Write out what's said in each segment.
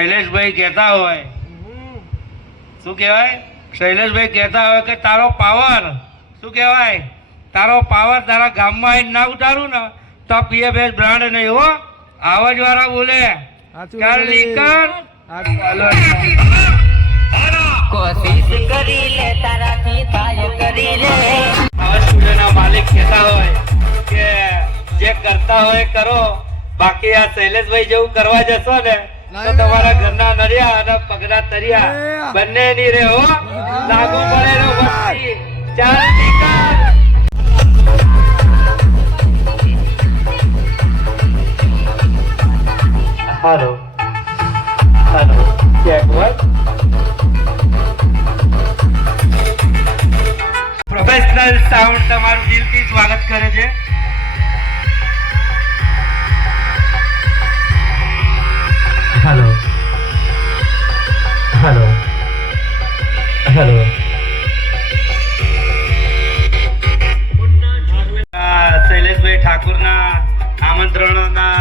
શૈલેષભાઈ કહેતા હોય, શું કહેવાય? શૈલેષભાઈ કહેતા હોય કે તારો પાવર, શું કહેવાય, તારો પાવર તારા ગામમાં આવીને ના ઉતારું ને તો પીએફએસ બ્રાન્ડ નહીં હો. આવાજ વાળા બોલે ચાલ નીકળ. કોશિશ કરી લે તારાથી થાય કરી લે. આવા સ્ટુડિયોના માલિક કહેતા હોય કે જે કરતા હોય કરો, બાકી આ શૈલેષભાઈ જેવું કરવા જશો ને તો તમારા ઘરના નરિયા અને પગના તરિયા બંને ની રે હો. લાગુ પડે રો વસ્તી. ચાલ નીકળ. Hello hello check what professional sound તમારું દિલથી સ્વાગત કરે છે. હેલો હેલો હેલો શૈલેષભાઈ ઠાકોરના આમંત્રણોના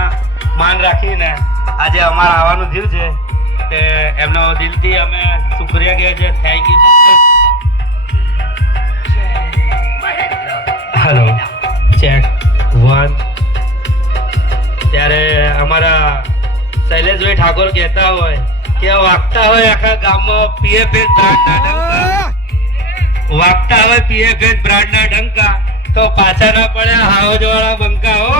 માન રાખીને આજે અમારે આવવાનું થયું છે તે એમનો દિલથી અમે શુક્રિયા કહીએ છીએ. Thank you. Hello check 1. ત્યારે અમારા શૈલેષભાઈ ઠાકોર કહેતા હોય કે વાગતા હોય આખા ગામમાં પીએફએસ બ્રાન્ડના ડંકા, વાગતા હોય પીએફએસ બ્રાન્ડના ડંકા તો પાછા ના પડ્યા હાવજ વાળા બંકા હો.